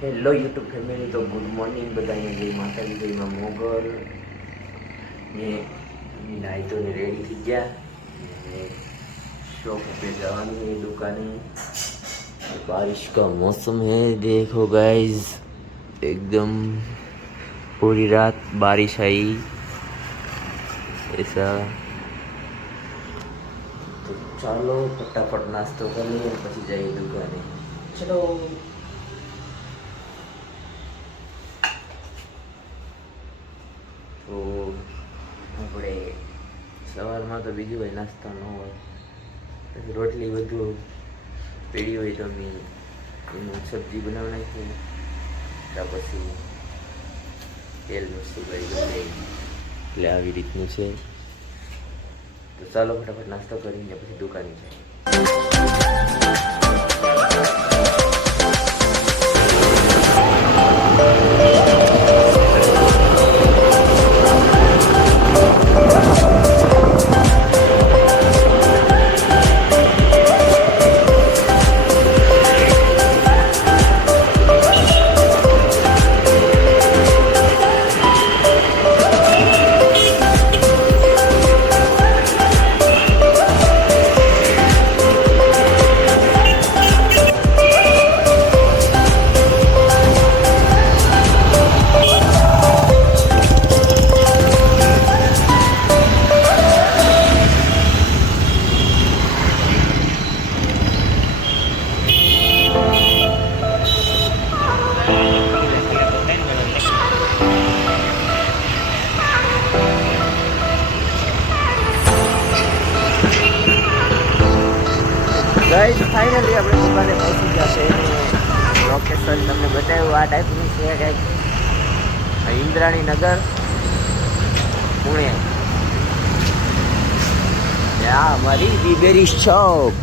Hello YouTube family તો good morning બધાને જય માતાજી જય માં મોગલ ને નાઈ તો રેડી થઈ ગયા ને शॉप पे जवानी है दुकानें बारिश का मौसम है देखो गाइस एकदम पूरी रात बारिश आई ऐसा तो ચાલો ફટાફટ નાસ્તો કરીએ પછી જઈએ દુકાને ચલો આપણે સવારમાં તો બીજું હોય નાસ્તા ન હોય. રોટલી બધું પીડી હોય તો અમે એનું સબ્જી બનાવી નાખીએ. ત્યાં પછી તેલ મસ્તું કરી દઈએ એટલે આવી રીતનું છે. તો ચાલો ફટાફટ નાસ્તો કરીને પછી દુકાને જઈએ. ફાઇનલી આપણે દુકાને પહોંચી ગયા લોકેશન તમને બતાવ્યું, આ ટાઈપનું છે કંઈક. ઇન્દ્રાણી નગર, પુણે. આ અમારી રિબેરી શોપ.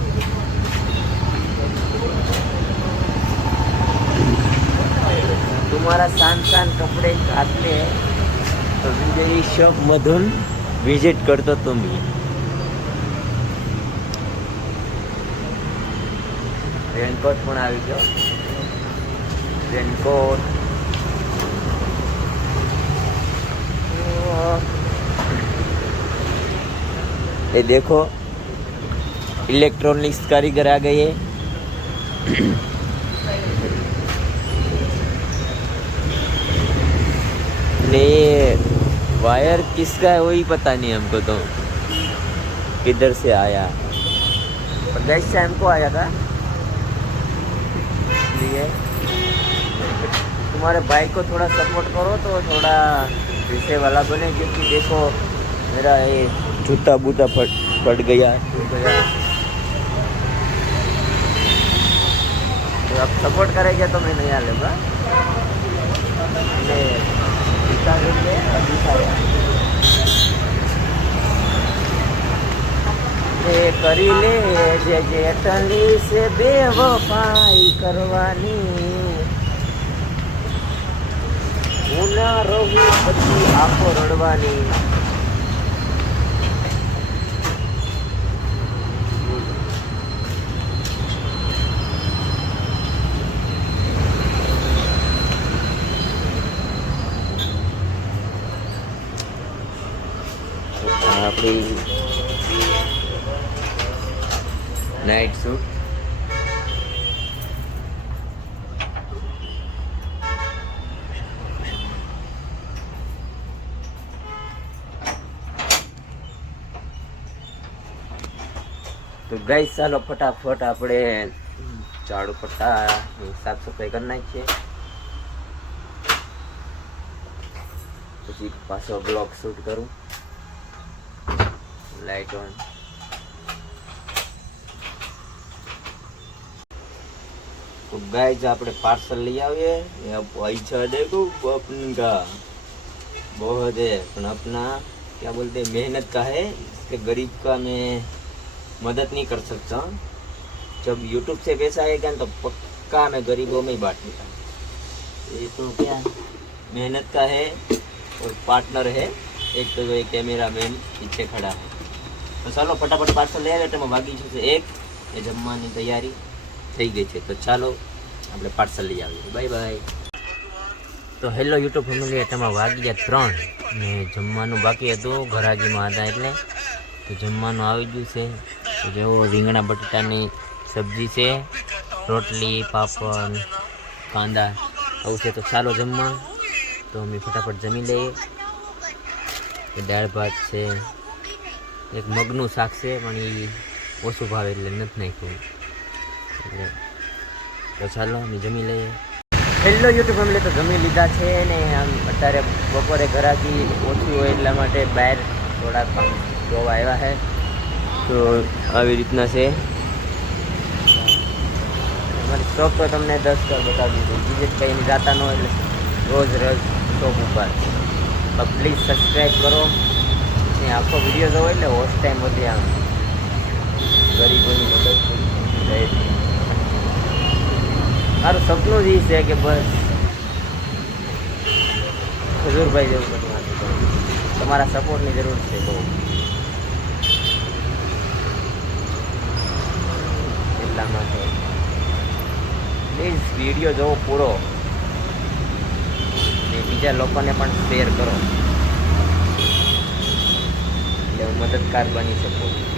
તમારા શાન શાન કપડે કાઢને તો રિબેરી શોપ મધુન વિઝિટ કરતો તમે રેનકોટ પણ આવી ગયો રેનકોટ ये देखो इलेक्ट्रॉनिक्स कारीगर आ गए ने ये वायर किसका है वही पता नहीं हमको तो किधर से आया प्रदेश से हमको आया था रही है। तुम्हारे बाइक को थोड़ा सपोर्ट करो तो थोड़ा पीछे वाला बने, क्योंकि देखो मेरा ये जूता बूता फट फट गया। तो आप सपोर्ट करेंगे तो मैं नहीं आ लूँगा। जूता એ કરી લે જે જેટલી છે બેવફાઈ કરવાની હું ના રહું પછી આખો રડવાની તો આ આપણી નાઇટ સૂટ તો ગાઈ ચાલો ફટાફટ આપણે ઝાડુ પટ્ટા સાફ સફાઈ કરી નાખીએ. પછી પાછો બ્લોક શૂટ કરું. લાઈટ ઓન तो गाइस આપણે પાર્સલ લઈ આવીએ ये पैसा देखो अपने का बहुत है पर अपना क्या बोलते हैं मेहनत का है इसके गरीब का मैं मदद नहीं कर सकता जब यूट्यूब से पैसा आएगा ना तो पक्का मैं गरीबों में ही बांटूंगा ये तो क्या मेहनत का है और पार्टनर है एक तो ये कैमरा मैन पीछे खड़ा है તો ચાલો ફટાફટ પાર્સલ લઈ આવ્યા તમે વાગી જશે એક એ જમવાની તૈયારી થઈ ગઈ છે. તો ચાલો આપણે પાર્સલ લઈ આવીએ. Bye bye. તો હેલો યુટ્યુબ ફેમિલી તમારે વાગી ગયા ત્રણ ને જમવાનું બાકી હતું, ઘરાજીમાં હતા એટલે. તો જમવાનું આવી ગયું છે. તો જેવો રીંગણા બટાટાની સબ્જી છે, રોટલી, પાપડ, કાંદા આવું છે. તો ચાલો જમવા. તો અમે ફટાફટ જમી લઈએ. દાળ ભાત છે. એક મગનું શાક છે, પણ એ ઓછું ભાવે એટલે નથી નાખ્યું. તો ચાલો, અમે જમી લઈએ. હેલો યુટ્યુબ ફેમિલી તો જમી લીધા છે ને આમ અત્યારે બપોરે ઘરાકી ઓછી હોય એટલા માટે બહાર થોડાક આમ જોવા આવ્યા છે. તો આવી રીતના છે. અમારી શોખ તો તમને દસ કર બતાવી દીધું. બીજે કંઈ જાતા ન હોય એટલે રોજ રોજ શોખ ઉપર. પ્લીઝ સબસ્ક્રાઈબ કરો. ને આખો વીડિયો જોવો એટલે હોસ્ટ ટાઈમ બધી આમ ગરીબોની મદદ છે. મારું સપનું જ એ છે કે બસ ખજૂરભાઈ જેવું બનવાનું તમારા સપોર્ટની જરૂર છે. બહુ. એટલા માટે. પ્લીઝ વીડિયો જોવો પૂરો. અને બીજા લોકોને પણ શેર કરો. એટલે હું મદદગાર બની શકું.